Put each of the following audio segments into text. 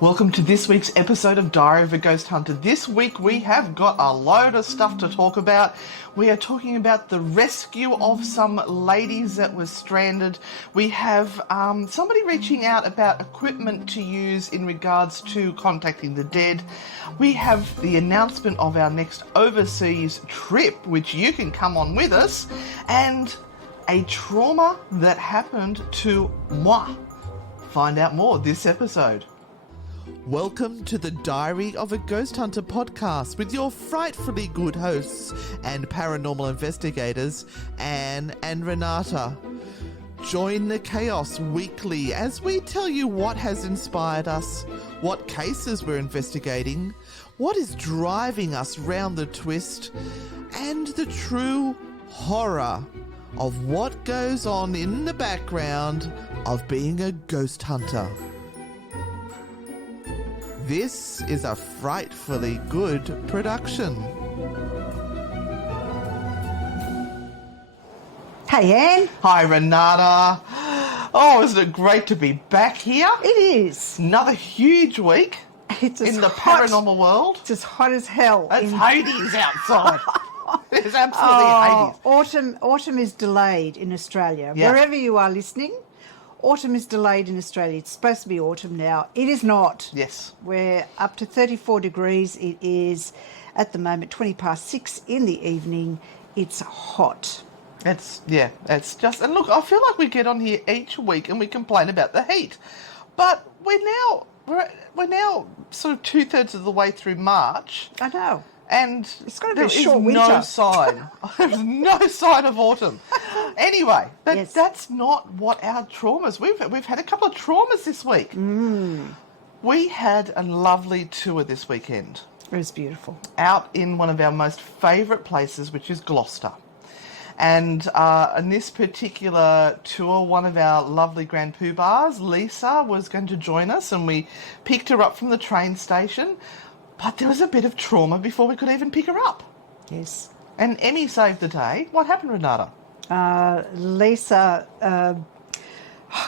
Welcome to this week's episode of Diary of a Ghost Hunter. This week we have got a load of stuff to talk about. We are talking about the rescue of some ladies that were stranded. We have somebody reaching out about equipment to use in regards to contacting the dead. We have the announcement of our next overseas trip, which you can come on with us, and a trauma that happened to moi. Find out more this episode. Welcome to the Diary of a Ghost Hunter podcast with your frightfully good hosts and paranormal investigators, Anne and Renata. Join the chaos weekly as we tell you what has inspired us, what cases we're investigating, what is driving us round the twist, and the true horror of what goes on in the background of being a ghost hunter. This is a frightfully good production. Hey, Anne. Hi, Renata. Oh, isn't it great to be back here? It is. Another huge week It's in the paranormal world. It's as hot as hell. It's Hades outside. It's absolutely Hades. Autumn is delayed in Australia. Yeah. Wherever you are listening, autumn is delayed in Australia. It's supposed to be autumn now. It is not. Yes. We're up to 34 degrees. It is, at the moment, 6:20 in the evening. It's hot. It's just, and look, I feel like we get on here each week and we complain about the heat, but we're now sort of 2/3 of the way through March. I know. And it's got to be there a short is winter. no sign. There's no sign of autumn. Anyway, but Yes. that's not what our traumas. We've had a couple of traumas this week. We had a lovely tour this weekend. It was beautiful. Out in one of our most favourite places, which is Gloucester. And in this particular tour, one of our lovely grand poobahs, Lisa, was going to join us, and we picked her up from the train station. But there was a bit of trauma before we could even pick her up. Yes. And Emmy saved the day. What happened, Renata? Lisa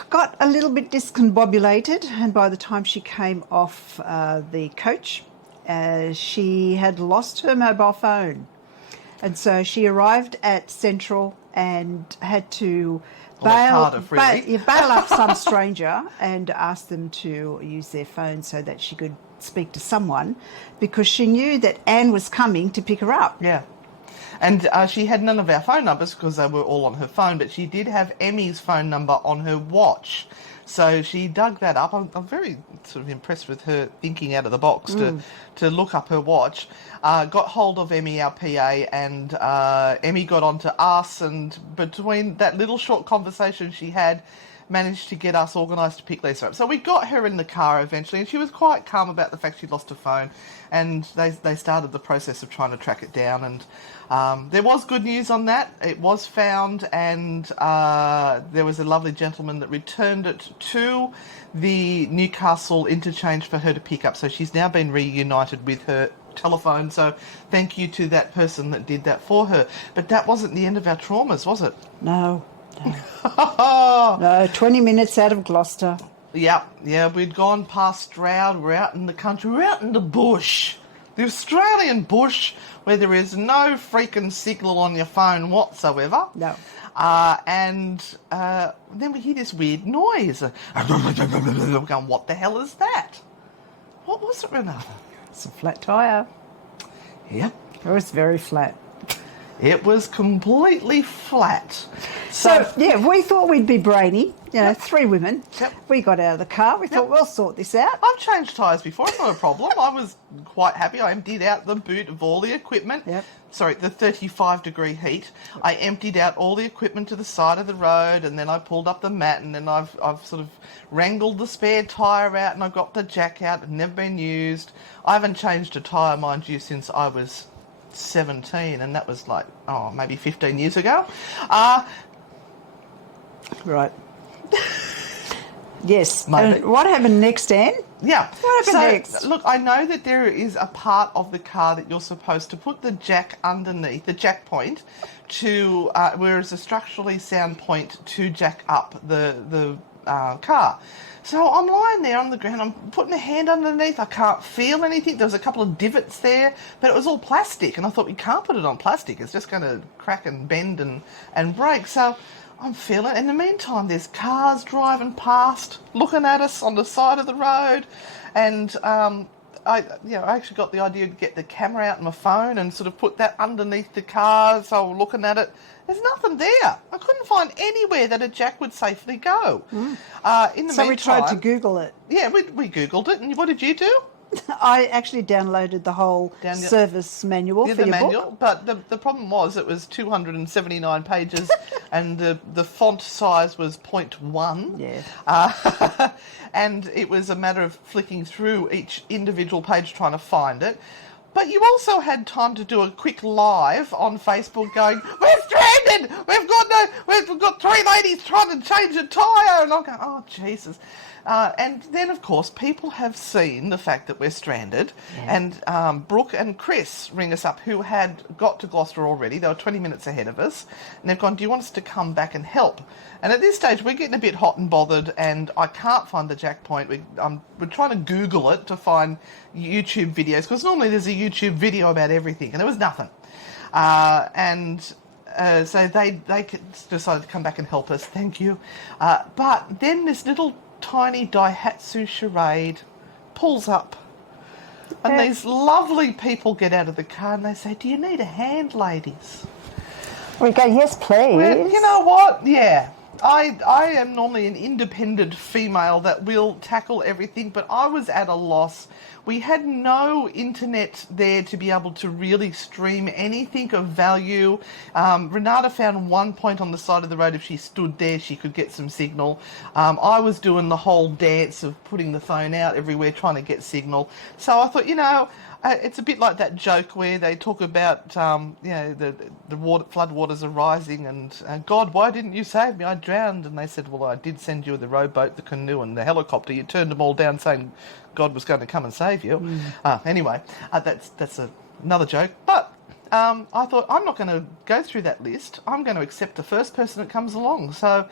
got a little bit discombobulated, and by the time she came off the coach, she had lost her mobile phone. And so she arrived at Central and had to bail up some stranger and ask them to use their phone so that she could speak to someone, because she knew that Anne was coming to pick her up. Yeah. And she had none of our phone numbers because they were all on her phone, but she did have Emmy's phone number on her watch. So she dug that up. I'm very sort of impressed with her thinking out of the box to look up her watch. Got hold of Emmy, our PA, and Emmy got on to us, and between that little short conversation she had, managed to get us organised to pick Lisa up. So we got her in the car eventually, and she was quite calm about the fact she'd lost her phone, and they started the process of trying to track it down, and there was good news on that. It was found, and there was a lovely gentleman that returned it to the Newcastle interchange for her to pick up. So she's now been reunited with her telephone, so thank you to that person that did that for her. But that wasn't the end of our traumas, was it? No. No, 20 minutes out of Gloucester. Yeah, we'd gone past Stroud. We're out in the country. We're out in the bush. The Australian bush, where there is no freaking signal on your phone whatsoever. No. And then we hear this weird noise. We're going, what the hell is that? What was it, Renata? It's a flat tyre. Yep. It was very flat. It was completely flat. So yeah, we thought we'd be brainy. You know, Yep. 3 women. Yep. We got out of the car. We thought, we'll sort this out. I've changed tyres before. It's not a problem. I was quite happy. I emptied out the boot of all the equipment. Yep. Sorry, the 35-degree heat. I emptied out all the equipment to the side of the road, and then I pulled up the mat, and then I've sort of wrangled the spare tyre out, and I've got the jack out. It's never been used. I haven't changed a tyre, mind you, since I was 17, and that was like, maybe 15 years ago. Right. Yes. Maybe. And what happened next, Anne? Yeah. What happened next? Look, I know that there is a part of the car that you're supposed to put the jack underneath, the jack point, to where is a structurally sound point to jack up the car. So I'm lying there on the ground, I'm putting a hand underneath, I can't feel anything. There was a couple of divots there, but it was all plastic, and I thought, we can't put it on plastic, it's just going to crack and bend and break. So I'm feeling it. In the meantime, there's cars driving past, looking at us on the side of the road, and I actually got the idea to get the camera out on my phone and sort of put that underneath the car, so I'm looking at it. There's nothing there. I couldn't find anywhere that a jack would safely go. In the meantime, we tried to Google it. Yeah, we Googled it, and what did you do? I actually downloaded the whole service manual for your book. But the problem was it was 279 pages and the font size was 0.1. Yeah. And it was a matter of flicking through each individual page trying to find it. But you also had time to do a quick live on Facebook going, we're stranded! We've got 3 ladies trying to change a tyre! And I'm going, oh, Jesus. And then, of course, people have seen the fact that we're stranded. Yeah. And Brooke and Chris ring us up, who had got to Gloucester already. They were 20 minutes ahead of us. And they've gone, do you want us to come back and help? And at this stage, we're getting a bit hot and bothered, and I can't find the jack point. We're trying to Google it to find YouTube videos, because normally there's a YouTube video about everything, and there was nothing. So they decided to come back and help us. Thank you. But then this little tiny Daihatsu Charade pulls up, and these lovely people get out of the car and they say, do you need a hand, ladies? We go, yes, please. Well, you know what? Yeah. I am normally an independent female that will tackle everything, but I was at a loss. We had no internet there to be able to really stream anything of value. Renata found one point on the side of the road. If she stood there, she could get some signal. I was doing the whole dance of putting the phone out everywhere, trying to get signal. So I thought, it's a bit like that joke where they talk about, the flood waters are rising, and God, why didn't you save me? I drowned. And they said, well, I did send you the rowboat, the canoe, and the helicopter. You turned them all down, saying God was going to come and save you. Anyway, that's another joke. But I thought, I'm not going to go through that list. I'm going to accept the first person that comes along. So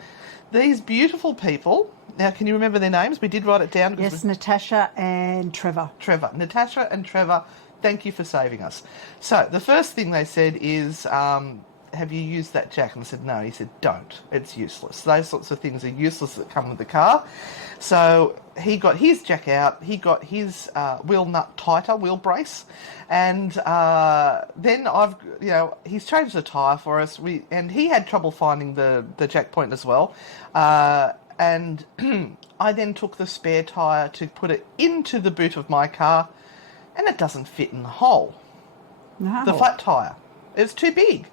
these beautiful people. Now, can you remember their names? We did write it down. Yes, Natasha and Trevor. Natasha and Trevor, thank you for saving us. So the first thing they said is, have you used that jack? And I said, no. He said, don't. It's useless. Those sorts of things are useless that come with the car. So he got his jack out. He got his wheel nut tighter, wheel brace. And then he's changed the tyre for us. And he had trouble finding the jack point as well. And I then took the spare tyre to put it into the boot of my car, and it doesn't fit in the hole. No. The flat tyre. It's too big.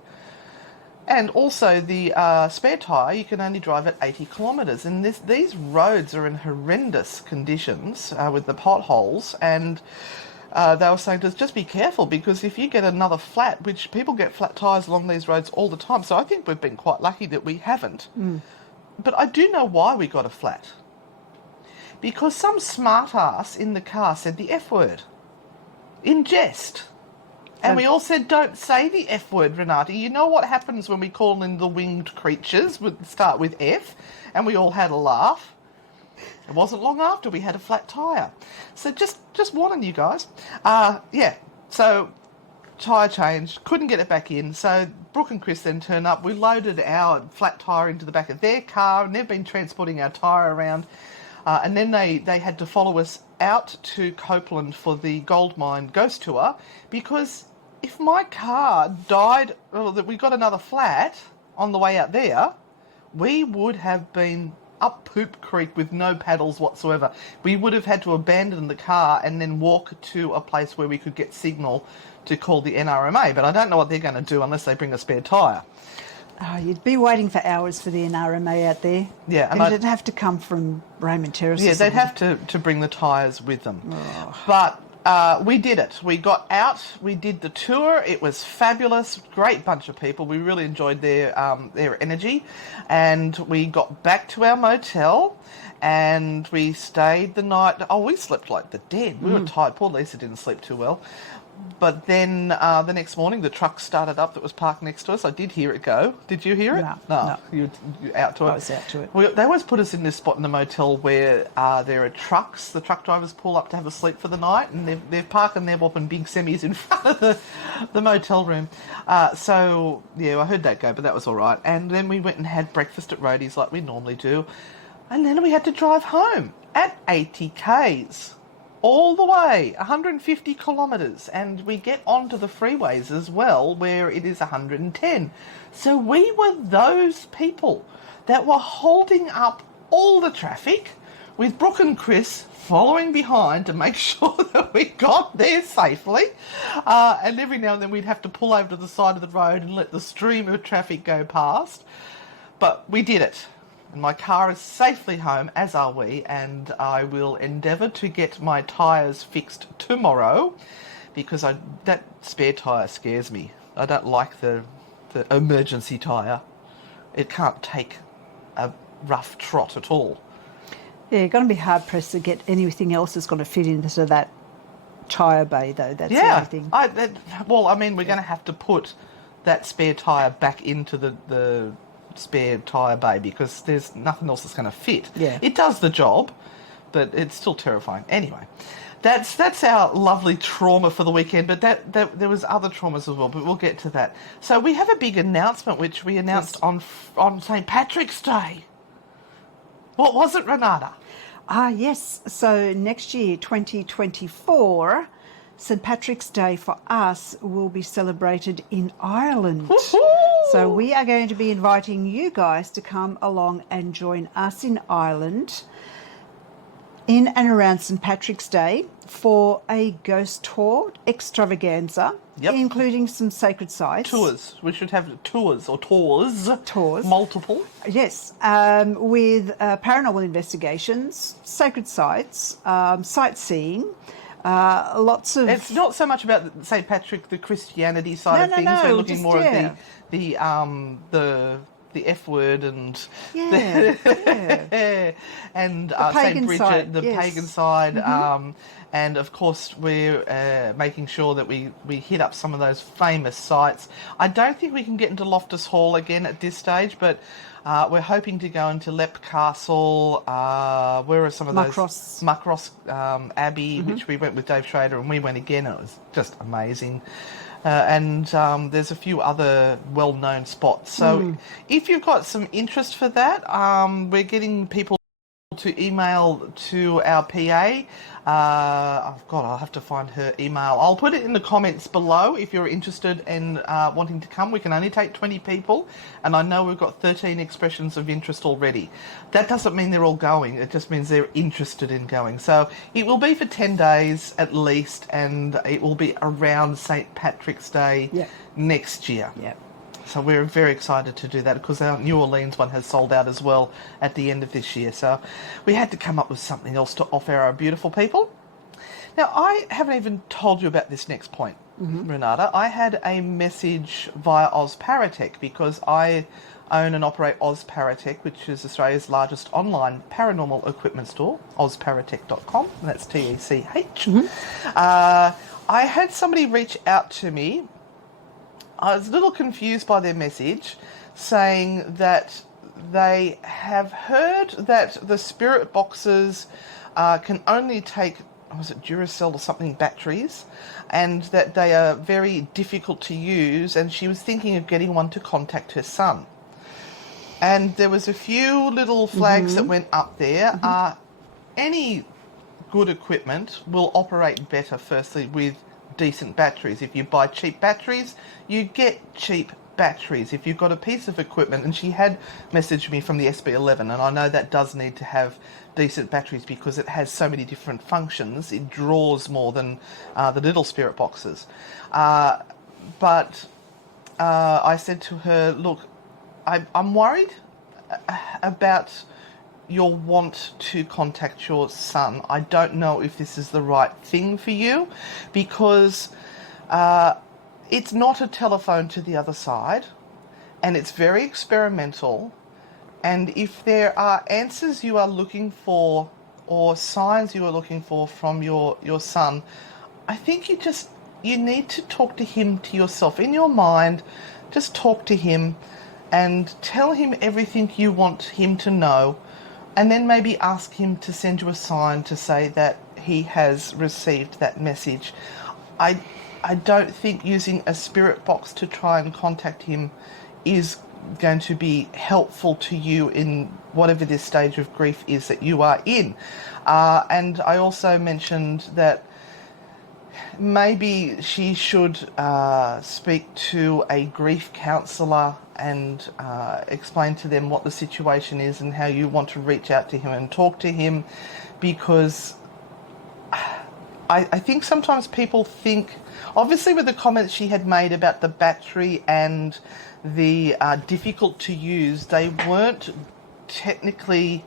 And also the spare tyre, you can only drive at 80 kilometres. And these roads are in horrendous conditions with the potholes. And they were saying to us, just be careful, because if you get another flat, which people get flat tyres along these roads all the time, so I think we've been quite lucky that we haven't. But I do know why we got a flat. Because some smart ass in the car said the F word. In jest. And we all said, don't say the F word, Renata. You know what happens when we call in the winged creatures, start with F, and we all had a laugh. It wasn't long after we had a flat tyre. So just warning you guys. So tyre change, couldn't get it back in. So Brooke and Chris then turn up. We loaded our flat tyre into the back of their car, and they've been transporting our tyre around. And then they had to follow us out to Copeland for the gold mine ghost tour, because if my car died, or that we got another flat on the way out there, we would have been up Poop Creek with no paddles whatsoever. We would have had to abandon the car and then walk to a place where we could get signal to call the NRMA. But I don't know what they're going to do unless they bring a spare tyre. Oh, you'd be waiting for hours for the NRMA out there. Yeah, and it'd have to come from Raymond Terrace. Yeah, they'd have to bring the tyres with them. But we did it. We got out. We did the tour. It was fabulous. Great bunch of people. We really enjoyed their energy. And we got back to our motel. and we stayed the night. Oh, we slept like the dead. We were tired. Poor Lisa didn't sleep too well. But then the next morning, the truck started up that was parked next to us. I did hear it go. Did you hear it? No. You're out to it. I was out to it. They always put us in this spot in the motel where there are trucks. The truck drivers pull up to have a sleep for the night, and they're parking their whopping big semis in front of the motel room. So, yeah, I heard that go, but that was all right. And then we went and had breakfast at Roadie's like we normally do. And then we had to drive home at 80 k's. All the way, 150 kilometres, and we get onto the freeways as well where it is 110. So we were those people that were holding up all the traffic with Brooke and Chris following behind to make sure that we got there safely. And every now and then we'd have to pull over to the side of the road and let the stream of traffic go past. But we did it. And my car is safely home, as are we, and I will endeavour to get my tyres fixed tomorrow because that spare tyre scares me. I don't like the emergency tyre. It can't take a rough trot at all. Yeah, you're going to be hard-pressed to get anything else that's going to fit into that tyre bay, though. That's the only thing. We're going to have to put that spare tyre back into the spare tyre bay because there's nothing else that's going to fit. Yeah. It does the job, but it's still terrifying. Anyway, that's our lovely trauma for the weekend, but that there was other traumas as well, but we'll get to that. So we have a big announcement which we announced on St. Patrick's Day. What was it, Renata? Yes. So next year, 2024, St. Patrick's Day for us will be celebrated in Ireland. Woo-hoo! So we are going to be inviting you guys to come along and join us in Ireland in and around St. Patrick's Day for a ghost tour extravaganza, including some sacred sites. Tours. We should have tours or tours. Tours. Multiple. Yes, with paranormal investigations, sacred sites, sightseeing, lots of... It's not so much about St. Patrick, the Christianity side of things. No, we're looking just, more at the F word and and St. Bridget, side, the pagan side, and of course we're making sure that we hit up some of those famous sites. I don't think we can get into Loftus Hall again at this stage, but we're hoping to go into Leap Castle. Where are some of those? Muckross Abbey, which we went with Dave Schrader, and we went again. It was just amazing. And there's a few other well-known spots. So if you've got some interest for that, we're getting people to email to our PA. I'll have to find her email. I'll put it in the comments below if you're interested in wanting to come. We can only take 20 people, and I know we've got 13 expressions of interest already. That doesn't mean they're all going. It just means they're interested in going. So it will be for 10 days at least, and it will be around St. Patrick's Day next year. Yeah. So we're very excited to do that because our New Orleans one has sold out as well at the end of this year. So we had to come up with something else to offer our beautiful people. Now, I haven't even told you about this next point, Renata. I had a message via Ozparatech because I own and operate Ozparatech, which is Australia's largest online paranormal equipment store, ozparatech.com, and that's TECH. I had somebody reach out to me. I was a little confused by their message, saying that they have heard that the spirit boxes can only take, was it Duracell or something, batteries, and that they are very difficult to use, and she was thinking of getting one to contact her son. And there was a few little flags that went up there. Any good equipment will operate better, firstly, with decent batteries. If you buy cheap batteries, you get cheap batteries. If you've got a piece of equipment, and she had messaged me from the SB11, and I know that does need to have decent batteries because it has so many different functions. It draws more than the little spirit boxes. But I said to her, look, I'm worried about your want to contact your son. I don't know if this is the right thing for you because it's not a telephone to the other side and it's very experimental And if there are answers you are looking for or signs you are looking for from your son, I think you need to talk to him to yourself. In your mind, just talk to him and tell him everything you want him to know, and then maybe ask him to send you a sign to say that he has received that message. I don't think using a spirit box to try and contact him is going to be helpful to you in whatever this stage of grief is that you are in. And I also mentioned that maybe she should speak to a grief counsellor and explain to them what the situation is and how you want to reach out to him and talk to him, because I think sometimes people think, obviously with the comments she had made about the battery and the difficult to use, they weren't technically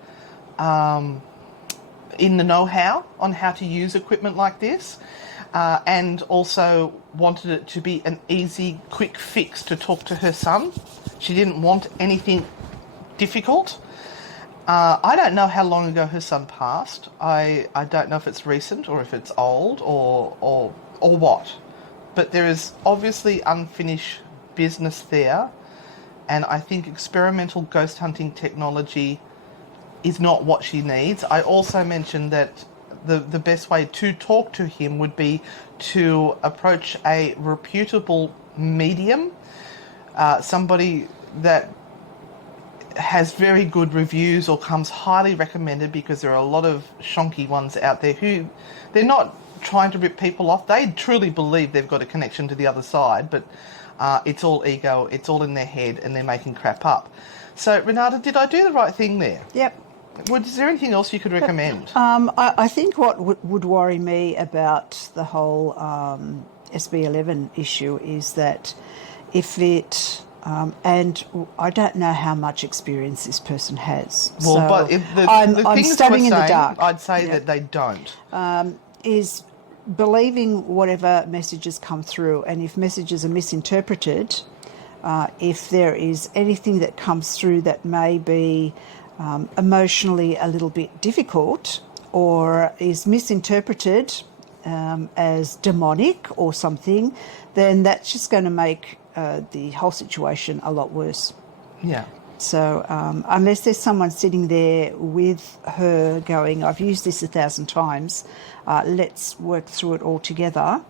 in the know-how on how to use equipment like this, and also wanted it to be an easy, quick fix to talk to her son. She didn't want anything difficult. I don't know how long ago her son passed. I don't know if it's recent or if it's old or what. But there is obviously unfinished business there, and I think experimental ghost hunting technology is not what she needs. I also mentioned that the best way to talk to him would be to approach a reputable medium, somebody that has very good reviews or comes highly recommended, because there are a lot of shonky ones out there who they're not trying to rip people off. They truly believe they've got a connection to the other side, but it's all ego, it's all in their head, and they're making crap up. So, Renata, did I do the right thing there? Yep. Is there anything else you could recommend? I think what would worry me about the whole SB11 issue is that if it, and I don't know how much experience this person has. Well, so but if I'm things studying we're in the saying, dark. I'd say that they don't. Is believing whatever messages come through, and if messages are misinterpreted, if there is anything that comes through that may be emotionally a little bit difficult or is misinterpreted as demonic or something, then that's just going to make the whole situation a lot worse. Yeah. So unless there's someone sitting there with her going, I've used this 1,000 times, let's work through it all together,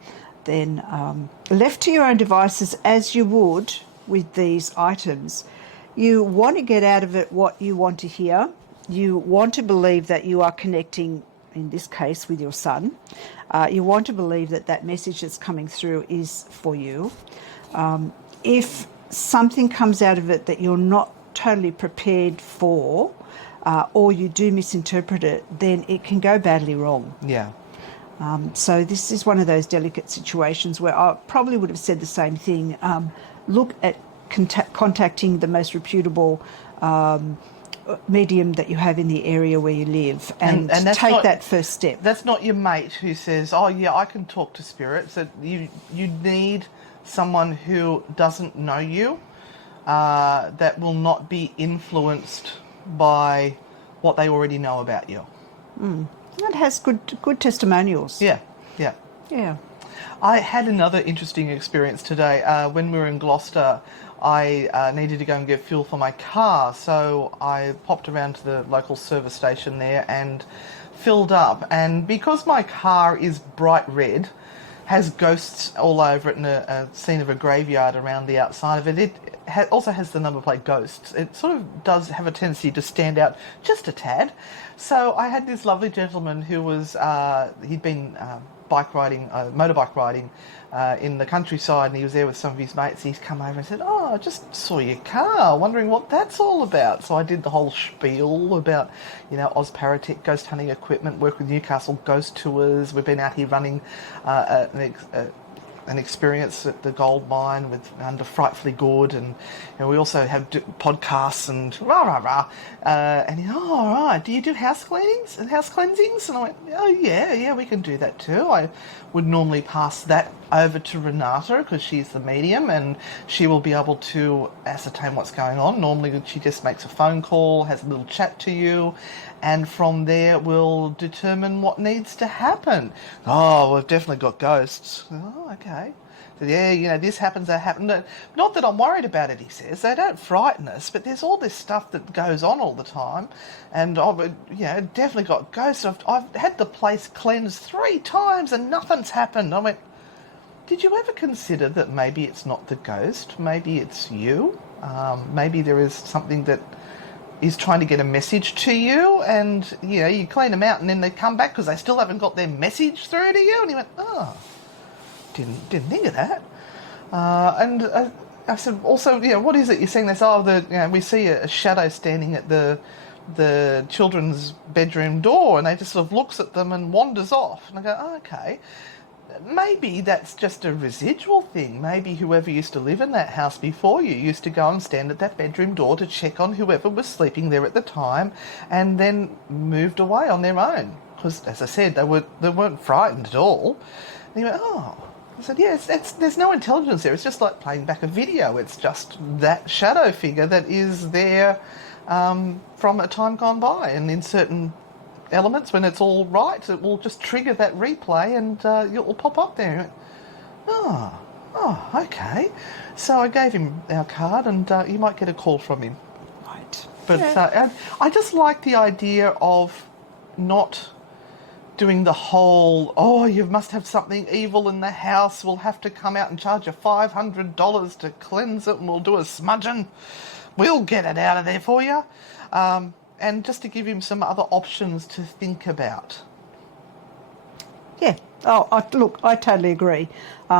then left to your own devices as you would with these items, you want to get out of it what you want to hear. You want to believe that you are connecting, in this case, with your son. You want to believe that that message that's coming through is for you. If something comes out of it that you're not totally prepared for, or you do misinterpret it, then it can go badly wrong. Yeah. So this is one of those delicate situations where I probably would have said the same thing. Look at contacting the most reputable medium that you have in the area where you live, and take that first step. That's not your mate who says, oh yeah, I can talk to spirits. That you need someone who doesn't know you, that will not be influenced by what they already know about you. That has good testimonials. Yeah. I had another interesting experience today. When we were in Gloucester, I needed to go and get fuel for my car, so I popped around to the local service station there and filled up. And because my car is bright red, has ghosts all over it and a scene of a graveyard around the outside of it, also has the number plate ghosts. It sort of does have a tendency to stand out just a tad. So I had this lovely gentleman who was, he'd been motorbike riding in the countryside, and he was there with some of his mates. He's come over and said, oh, I just saw your car, wondering what that's all about. So I did the whole spiel about, Oz Paratech ghost hunting equipment, work with Newcastle Ghost Tours. We've been out here running an an experience at the gold mine under Frightfully Good, and we also have podcasts and rah rah rah. And he, oh, all right, do you do house cleanings and house cleansings? And I went, oh yeah, we can do that too. I would normally pass that over to Renata because she's the medium and she will be able to ascertain what's going on. Normally she just makes a phone call, has a little chat to you, and from there we'll determine what needs to happen. Oh, we've definitely got ghosts. Oh, okay. So, yeah, this happens, that happened. Not that I'm worried about it, he says. They don't frighten us, but there's all this stuff that goes on all the time. And I've, definitely got ghosts. I've had the place cleansed 3 times and nothing's happened. I went, did you ever consider that maybe it's not the ghost? Maybe it's you? Maybe there is something that is trying to get a message to you, and you clean them out and then they come back because they still haven't got their message through to you. And he went, oh, didn't think of that. And I said, also, what is it you're seeing? They said, we see a shadow standing at the children's bedroom door, and they just sort of looks at them and wanders off. And I go, oh, okay. Maybe that's just a residual thing. Maybe whoever used to live in that house before you used to go and stand at that bedroom door to check on whoever was sleeping there at the time, and then moved away on their own. Because, as I said, they weren't frightened at all. And he went, oh. I said, yes, there's no intelligence there. It's just like playing back a video. It's just that shadow figure that is there from a time gone by. And in certain elements, when it's all right, it will just trigger that replay and it will pop up there. Went, oh, okay. So I gave him our card, and you might get a call from him. Right. But I just like the idea of not doing the whole, you must have something evil in the house, we'll have to come out and charge you $500 to cleanse it, and we'll do a smudging. We'll get it out of there for you. And just to give him some other options to think about. Yeah. Look, I totally agree.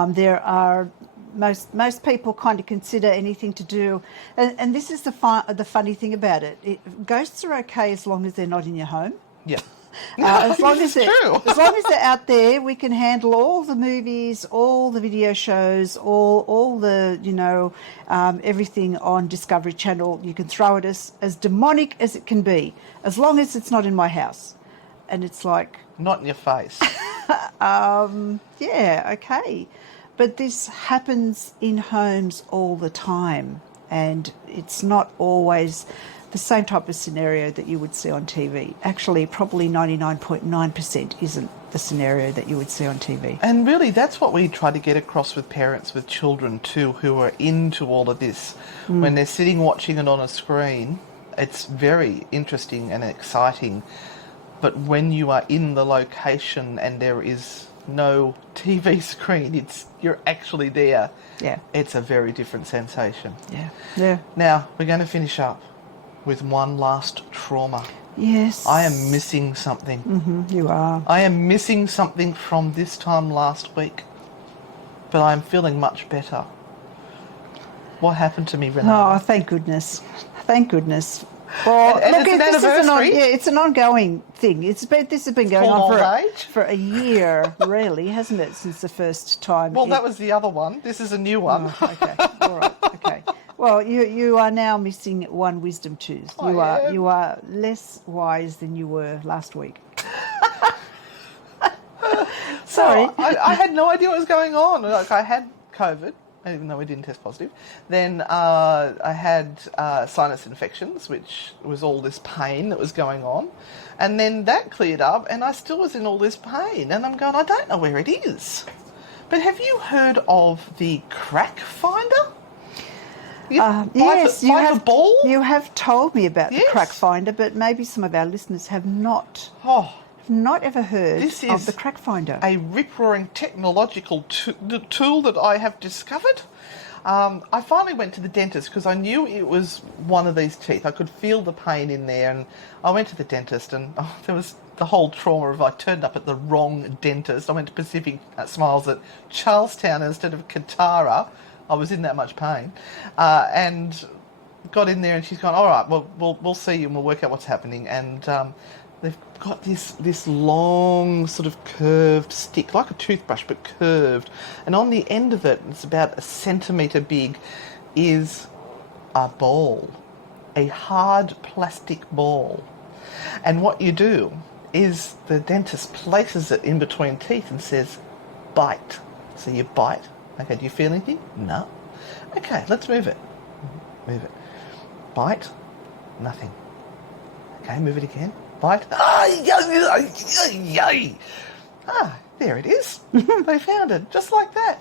There are most people kind of consider anything to do, and this is the funny thing about it. Ghosts are okay as long as they're not in your home. Yeah. As long as they're out there, we can handle all the movies, all the video shows, all the everything on Discovery Channel. You can throw it as demonic as it can be, as long as it's not in my house. And it's like, not in your face. yeah, okay, but this happens in homes all the time, and it's not always the same type of scenario that you would see on TV. Actually, probably 99.9% isn't the scenario that you would see on TV. And really, that's what we try to get across with parents with children too, who are into all of this. When they're sitting watching it on a screen, it's very interesting and exciting. But when you are in the location and there is no TV screen, you're actually there. Yeah. It's a very different sensation. Yeah. Now, we're going to finish up with one last trauma. Yes. I am missing something. Mm-hmm, you are. I am missing something from this time last week, but I'm feeling much better. What happened to me, Renata? Oh, thank goodness. Thank goodness. Well, and look, it's an anniversary. It's an ongoing thing. This has been going Full on old age? for a year, really, hasn't it, since the first time? Well, that was the other one. This is a new one. Oh, okay. All right. Okay. Well, you are now missing one wisdom tooth. You are less wise than you were last week. Sorry. So I had no idea what was going on. Like, I had COVID, even though we didn't test positive. Then I had sinus infections, which was all this pain that was going on. And then that cleared up, and I still was in all this pain. And I'm going, I don't know where it is. But have you heard of the crack finder? Yes, you have told me about the crack finder, but maybe some of our listeners have not ever heard of the crack finder. A rip-roaring technological tool that I have discovered. I finally went to the dentist because I knew it was one of these teeth. I could feel the pain in there, and I went to the dentist, and there was the whole trauma of I turned up at the wrong dentist. I went to Pacific Smiles at Charlestown instead of Katara. I was in that much pain, and got in there, and she's gone, all right, well, we'll see you and we'll work out what's happening. And they've got this long sort of curved stick, like a toothbrush but curved, and on the end of it, it's about a centimetre big, is a ball, a hard plastic ball. And what you do is the dentist places it in between teeth and says, bite. So you bite. Okay, do you feel anything? No. Okay, let's move it. Move it. Bite. Nothing. Okay, move it again. Bite. Ah, there it is. They found it, just like that.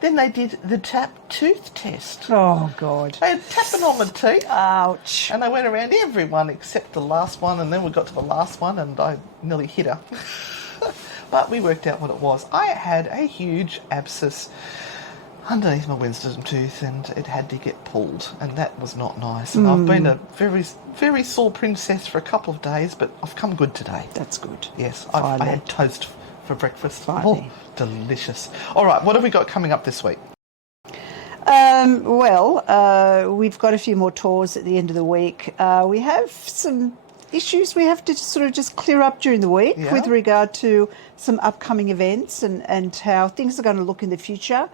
Then they did the tap tooth test. Oh, God. They had tapping on the teeth. Ouch. And they went around everyone except the last one, and then we got to the last one and I nearly hit her. But we worked out what it was. I had a huge abscess underneath my wisdom tooth and it had to get pulled, and that was not nice. And I've been a very, very sore princess for a couple of days, but I've come good today. That's good. Yes, I had toast for breakfast. Finally. Oh, delicious. All right, what have we got coming up this week? We've got a few more tours at the end of the week. We have some issues we have to sort of just clear up during the week with regard to some upcoming events and how things are going to look in the future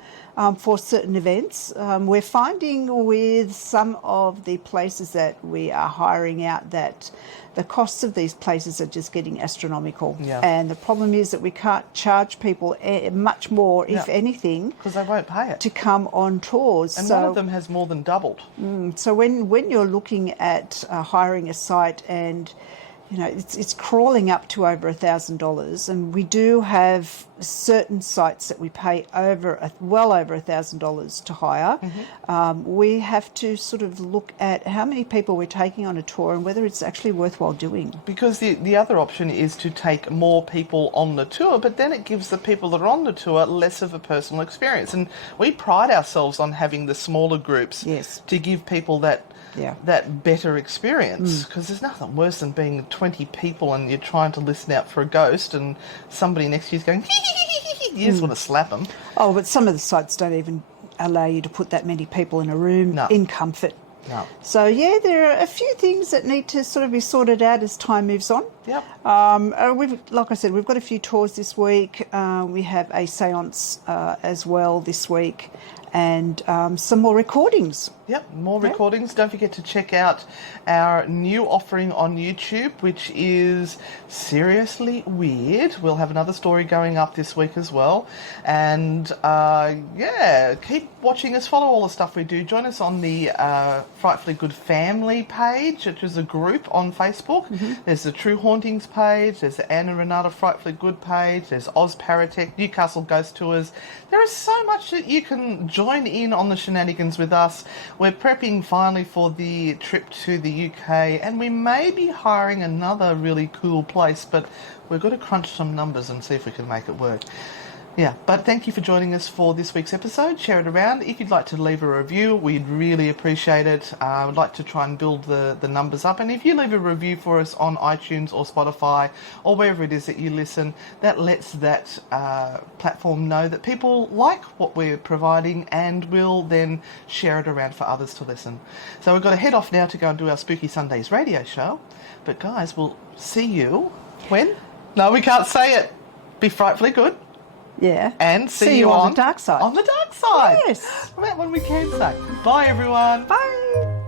for certain events. We're finding with some of the places that we are hiring out that the costs of these places are just getting astronomical. Yeah. And the problem is that we can't charge people much more, if anything, because they won't pay it to come on tours. and one of them has more than doubled. So when you're looking at hiring a site and it's crawling up to over $1,000, and we do have certain sites that we pay well over $1,000 to hire. We have to sort of look at how many people we're taking on a tour and whether it's actually worthwhile doing. Because the other option is to take more people on the tour, but then it gives the people that are on the tour less of a personal experience. And we pride ourselves on having the smaller groups to give people that better experience, because there's nothing worse than being 20 people and you're trying to listen out for a ghost and somebody next to you is going you just want to slap them. Oh, but some of the sites don't even allow you to put that many people in a room in comfort. No. So there are a few things that need to sort of be sorted out as time moves on. Yep. Like I said, we've got a few tours this week. We have a séance as well this week, and some more recordings. Yep, more recordings. Don't forget to check out our new offering on YouTube, which is Seriously Weird. We'll have another story going up this week as well. And keep watching us, follow all the stuff we do. Join us on the Frightfully Good Family page, which is a group on Facebook. There's the True Hauntings page, there's the Anne and Renata Frightfully Good page, there's Oz Paratech, Newcastle Ghost Tours. There is so much that you can join in on the shenanigans with us. We're prepping finally for the trip to the UK, and we may be hiring another really cool place, but we've got to crunch some numbers and see if we can make it work. Yeah, but thank you for joining us for this week's episode. Share it around. If you'd like to leave a review, we'd really appreciate it. I would like to try and build the numbers up. And if you leave a review for us on iTunes or Spotify or wherever it is that you listen, that lets that platform know that people like what we're providing and will then share it around for others to listen. So we've got to head off now to go and do our Spooky Sundays radio show. But guys, we'll see you when? No, we can't say it. Be frightfully good. Yeah. And see you on the dark side. On the dark side. Yes. That one we can say. Bye, everyone. Bye.